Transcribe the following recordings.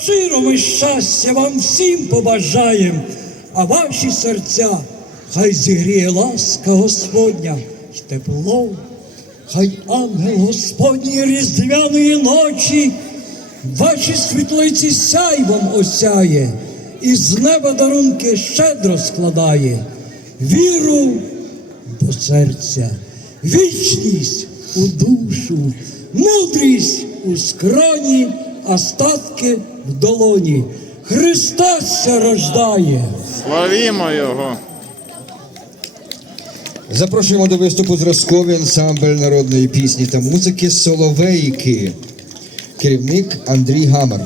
Щиро ми щастя вам всім побажаєм, а ваші серця хай зігріє ласка Господня й тепло, хай ангел Господній різдвяної ночі ваші світлиці сяйвом осяє, і з неба дарунки щедро складає, віру до серця, вічність у душу, мудрість у скроні, а статки в долоні. Христос рождає. Славімо Його! Запрошуємо до виступу зразковий ансамбль народної пісні та музики Соловейки. Керівник Андрій Гамар.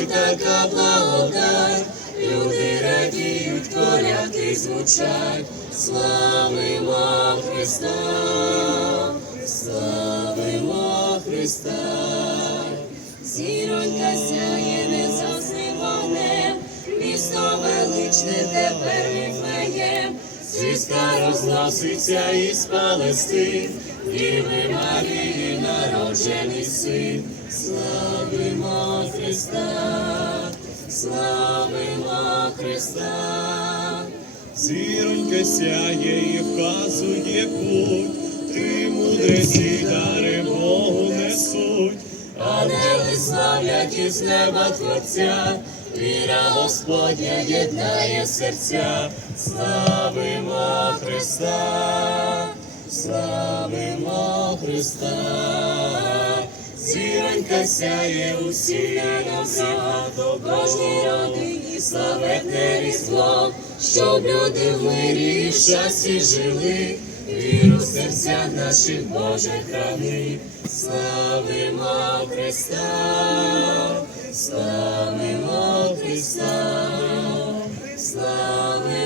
Небесами така благодать, люди радіють, коляди звучать, славимо Христа, славимо Христа. Зіронька сяє незасним вогнем, місто величне тепер віфлеєм, Звістка розноситься із Палестин, Діви Марії народжений син, славимо Христа, славимо Христа. Зіронька сяє і вказує путь, три мудреці дари Богу несуть. Ангели славлять із неба Творця, віра Господня єднає серця, славимо Христа, славимо Христа. Зіронька сяє усі добро, кожній родині славетне різдво, щоб люди в мирі і в щасті жили, віру в серцях наших Боже храни, славимо Христа, славимо Христа, славимо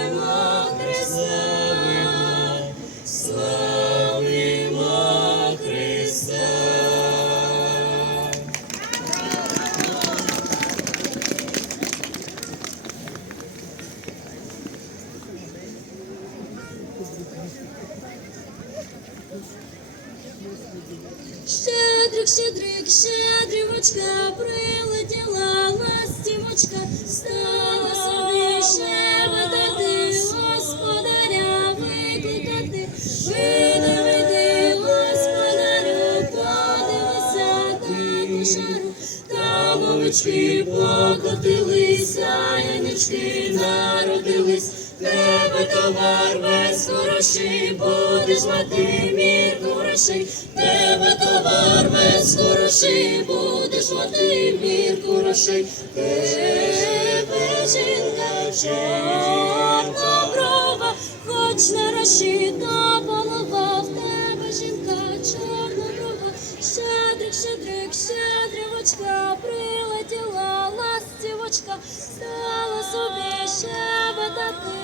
Щедрик, щедрик, щедрівочка, прилетіла ластівочка, стала собі щебетати, господаря викликати, видавити господарю, подивися таку шару, там овечки покотилися, янички народились, тебе товар весь хороший, будеш мати мірку грошей, тебе товар весь хороший, будеш мати мірку грошей, тебе жінка чорна брова, хоч не розчита голова, в тебе жінка чорна брова, щедрик, щедрик, щедрівочка, прилетіла ластівочка, стала собі щебетати,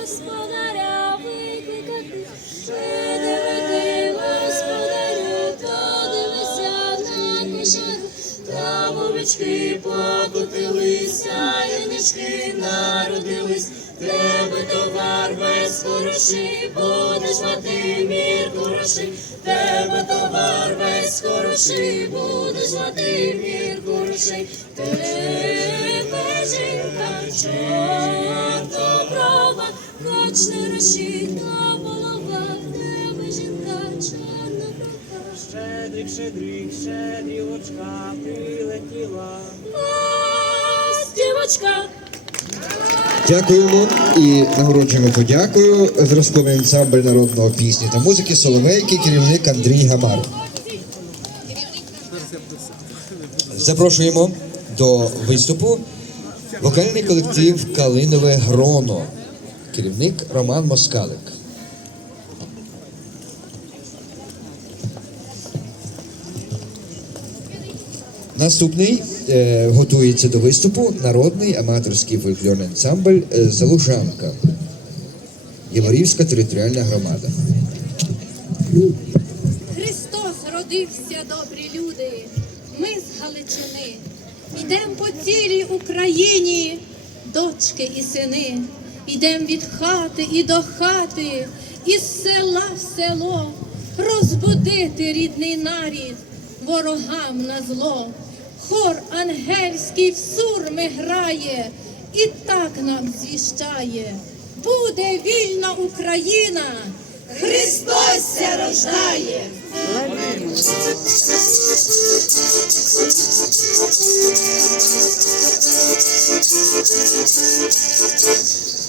господаря викликати, овечки покотилися, янички народились, тебе товар весь хороший, будеш мати мірку грошей, тебе товар весь хороший, будеш мати мірку грошей, тебе жінка чорна брова, хоч не розчита голова, тебе жінка брова. Щедрик, щедрик, щедрівочка, прилетіла. Ластівочка, Дякуємо і нагороджуємо подякою зразковий ансамбль народного пісні та музики Соловейки, керівник Андрій Гамар. Запрошуємо до виступу вокальний колектив Калинове Гроно, керівник Роман Москалик. Наступний е, готується до виступу народний аматорський фольклорний ансамбль е, Залужанка, Яворівська територіальна громада. Христос родився, добрі люди. Ми з Галичини. Йдем по цілій Україні, дочки і сини. Йдем від хати і до хати, із села в село, розбудити рідний нарід, ворогам на зло. Хор ангельський в сурми грає, і так нам звіщає. Буде вільна Україна, Христос ся рождає.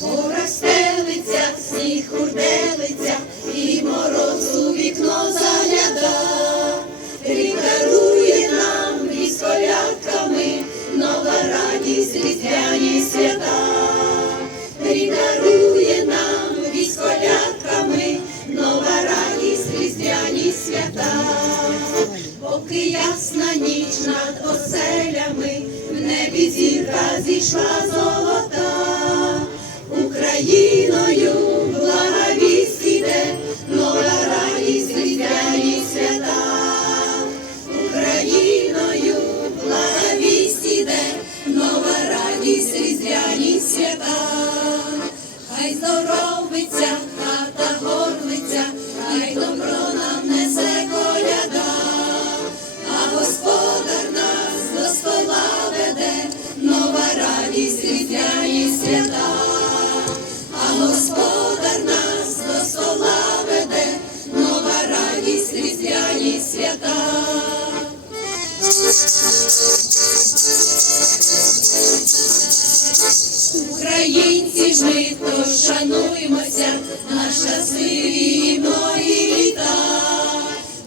Гора стелиться, сніг хурделиться, і мороз у вікно загляда. Рік із колядками, нова радість різдвяні свята. Рік дарує нам із колядками, нова радість різдвяні свята. Поки ясна ніч над оселями, в небі зірка зійшла золота. Україною здоровиться Українці ж ми то шануймося на щасливі многі літа.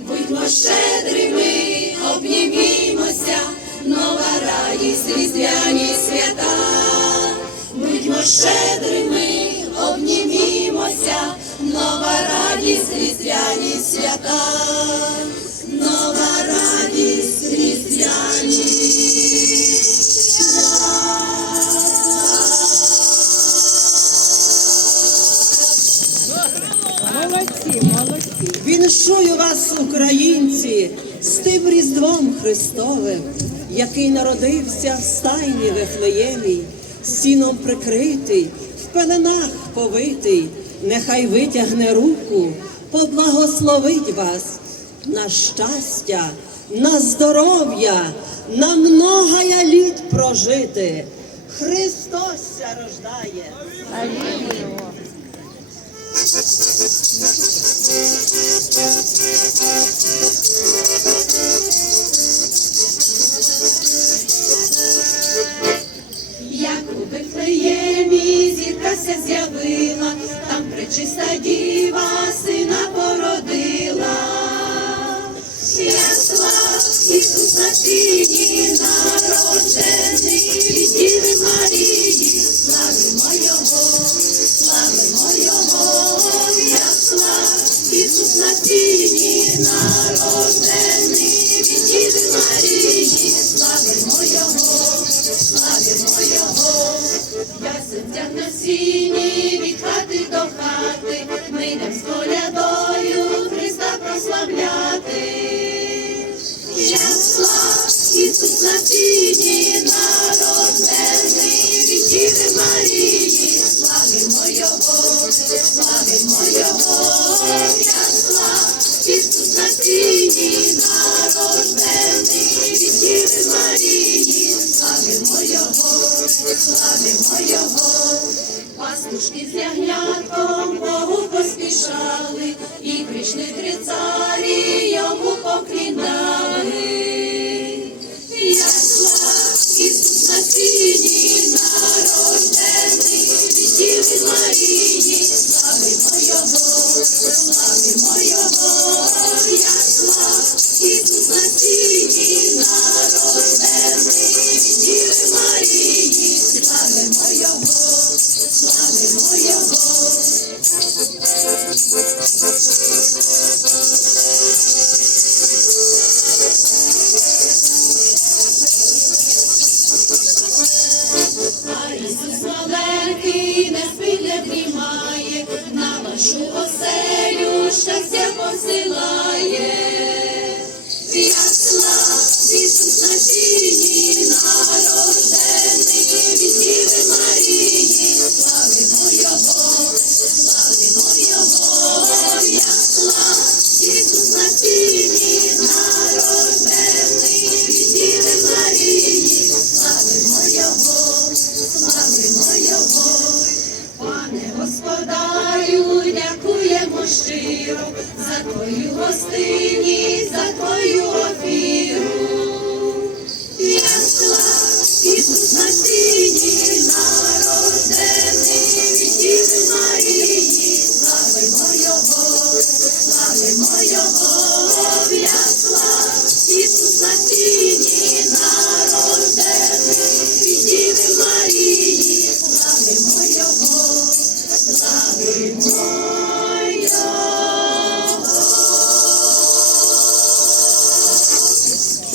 Будьмо щедрими, обнімімося, нова радість різдвяні свята. Будьмо щедрими, обнімімося, нова радість різдвяні свята. Нова радість різдвяні Віншую вас, українці, з тим Різдвом Христовим, який народився в стайні Вифлеємі, сіном прикритий, в пеленах повитий, нехай витягне руку, поблагословить вас на щастя, на здоров'я, на многая літ прожити. Христос ся рождає. Як у Вифлеємі зірка ся з'явила, там пречиста діва сина породила. Ясла Ісус на сіні народжений, від Діви Марії, славимо Його, славимо Його, ясла Ісус на сіні народжений, від Діви Марії, славимо Його, славимо Його, ясенця на сіні, від хати до хати, ми йдем з колядою Христа прославляти. Ясла Ісус на народжений, від Діви Марії, славимо Його, славимо Його, ясла Ісус на сіні народжений, Діви Марії, славимо Його, славимо Його. Пастушки з ягнятком Богу поспішали, і прийшли три царі йому поклінали.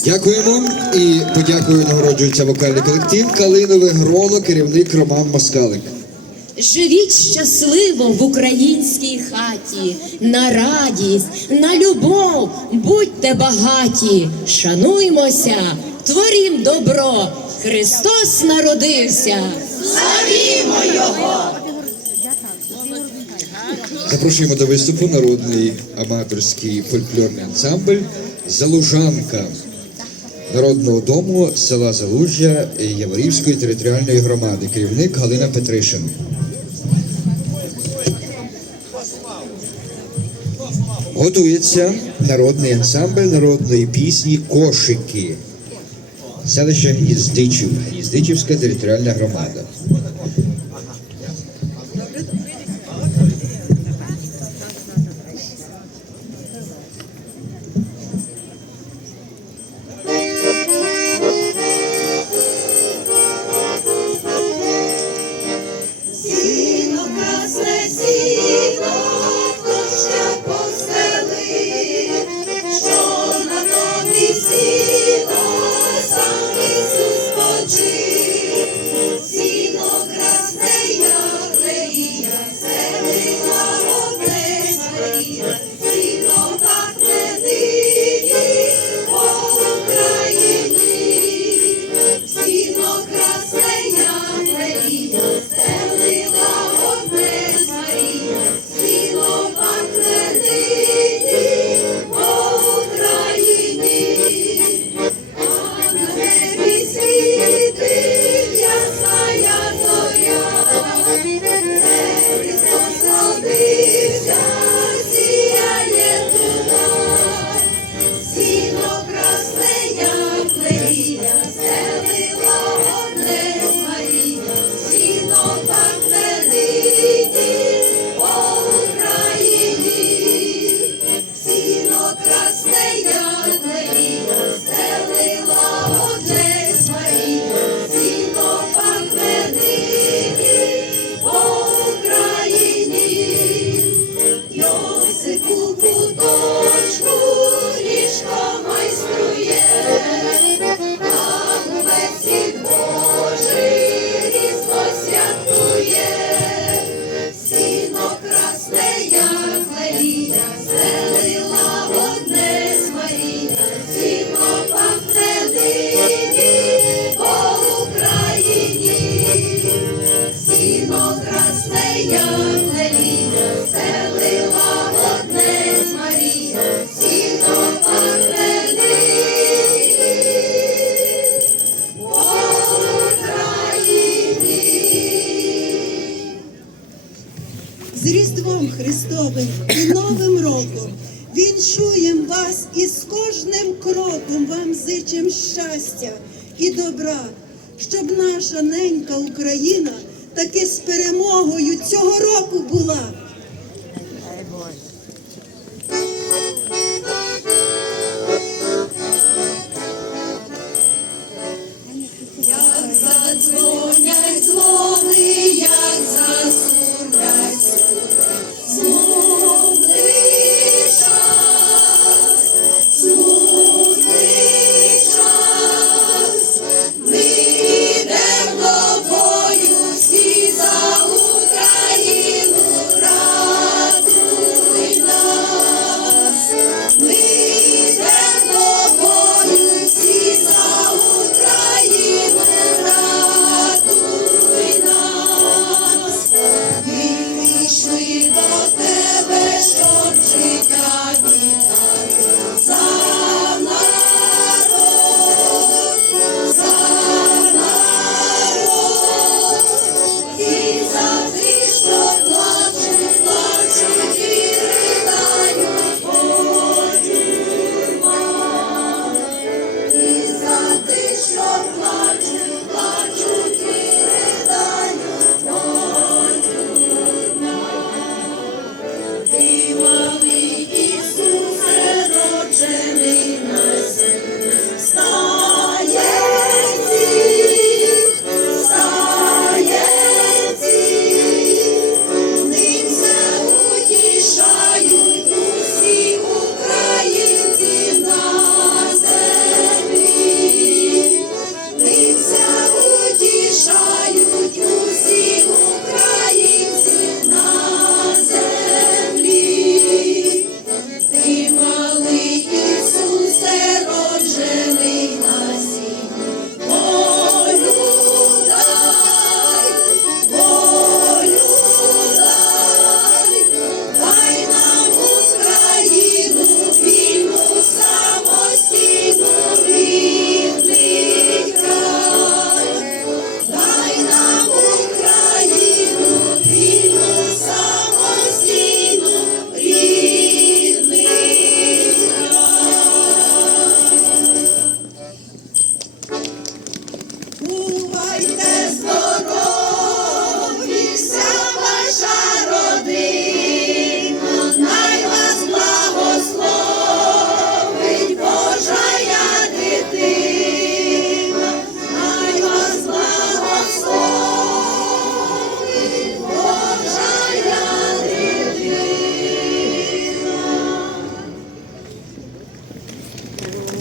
Дякуємо і подякую нагороджується вокальний колектив Калинове Гроло, керівник Роман Москалик. Живіть щасливо в українській хаті, на радість, на любов, будьте багаті, шануймося, творім добро. Христос народився. Славімо Його! Запрошуємо до виступу народний аматорський фольклорний ансамбль Залужанка народного дому села Залужжя Яворівської територіальної громади. Керівник Галина Петришин. Готується народний ансамбль народної пісні Кошики. Селище Їздичів, Їздичівська територіальна громада. новим роком. він чуєм вас і з кожним кроком вам зичим щастя і добра, щоб наша ненька Україна таки з перемогою цього року була.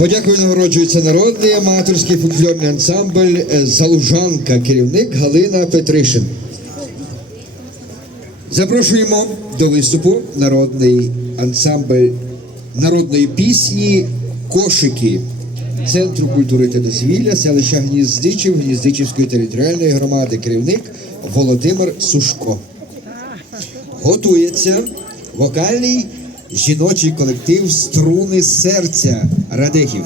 Подякую, нагороджується народний аматорський фольклорний ансамбль е, Залужанка, керівник Галина Петришин. Запрошуємо до виступу народний ансамбль народної пісні Кошики Центру культури та дозвілля селища Гніздичів Гніздичівської територіальної громади. Керівник Володимир Сушко. Готується вокальний жіночий колектив Струни серця Радехів.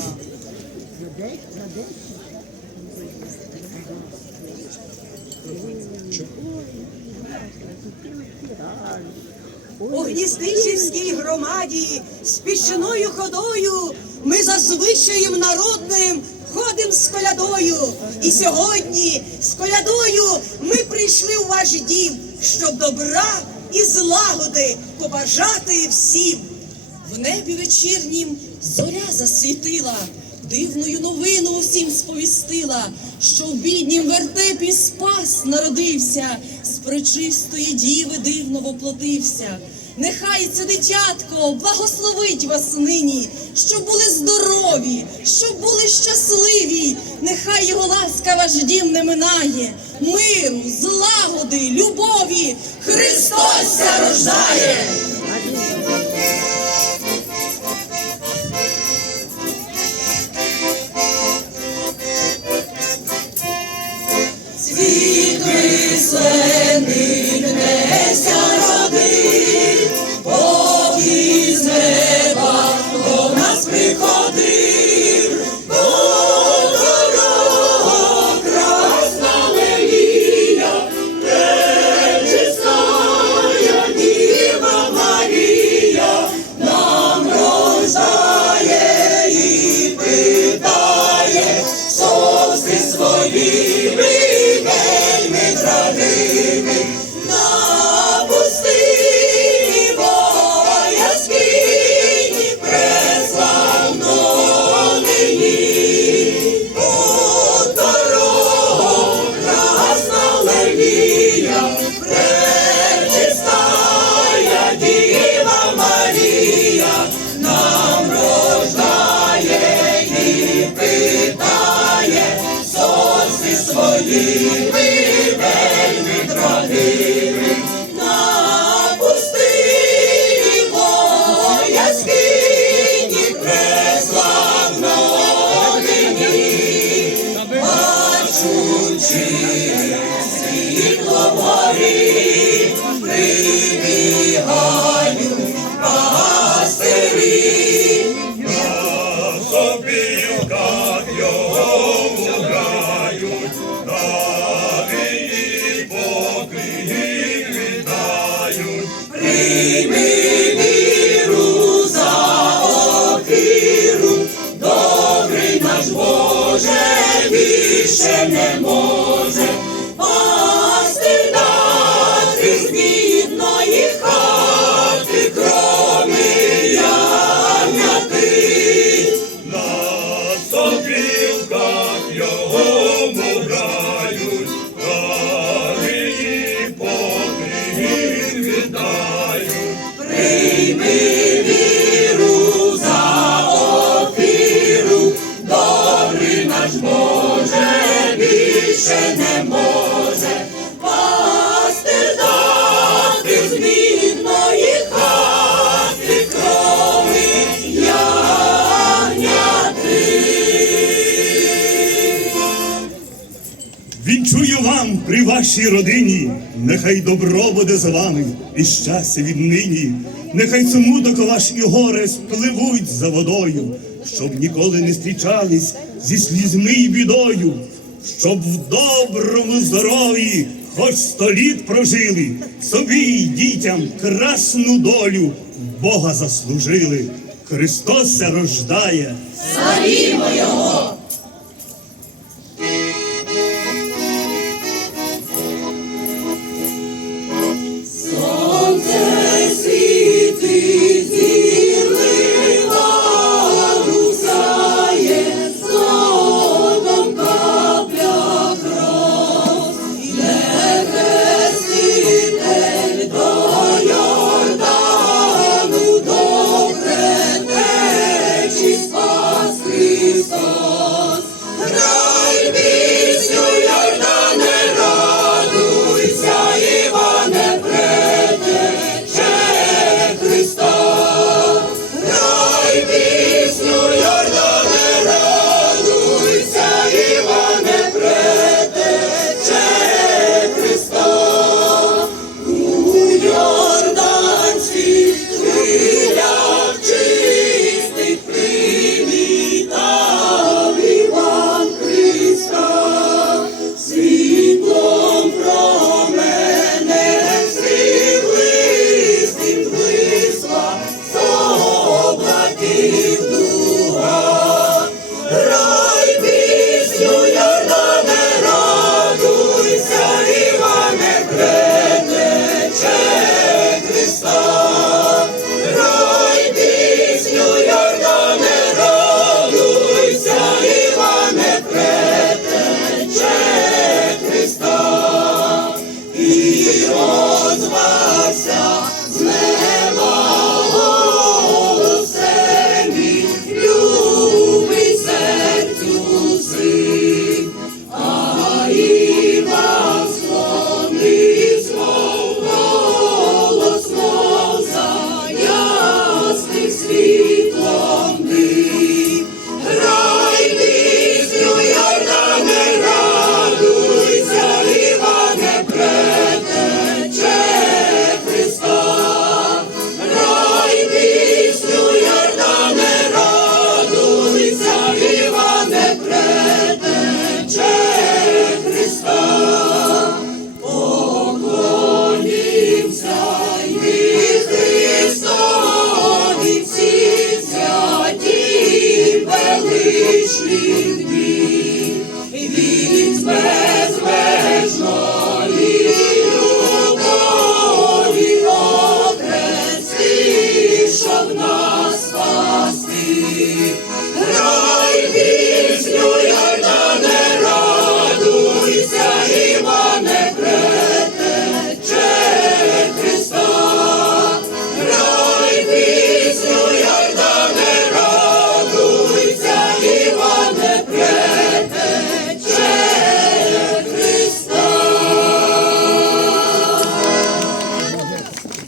У Гніздичівській громаді з ходою ми за звичаєм народним ходим з колядою. І сьогодні з колядою ми прийшли у ваш дім, щоб добра і злагоди побажати всім. В небі вечірнім зоря засвітила, дивною новину усім сповістила, що в біднім вертепі спас народився, з пречистої діви дивно воплотився. Нехай це дитятко благословить вас нині, щоб були здорові, щоб були щасливі. Нехай його ласка ваш дім не минає. Миру, злагоди, любові Христос рождає! Вашій родині, нехай добро буде за вами і щастя віднині. Нехай смуток ваш і горе спливуть за водою, щоб ніколи не зустрічались зі слізьми й бідою, щоб в доброму здоров'ї хоч сто літ прожили, собі й дітям красну долю Бога заслужили. Христос рождає. Славімо його!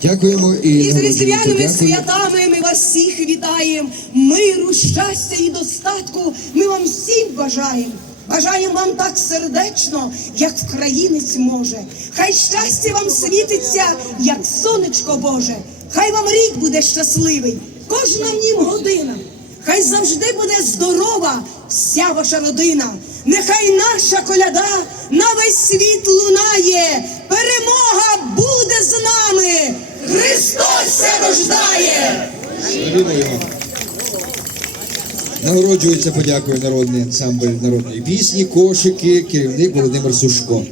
Дякуємо і з різдвяними святами ми вас всіх вітаємо. Миру, щастя і достатку ми вам всім бажаємо. Бажаємо вам так сердечно, як вкраїнець може. Хай щастя вам світиться, як сонечко Боже. Хай вам рік буде щасливий, кожна в нім година. Хай завжди буде здорова вся ваша родина. Нехай наша коляда на весь світ лунає. Перемога буде з нами. Христос рождає. Нагороджується подякою народний ансамбль народної пісні, кошики, керівник Володимир Сушко.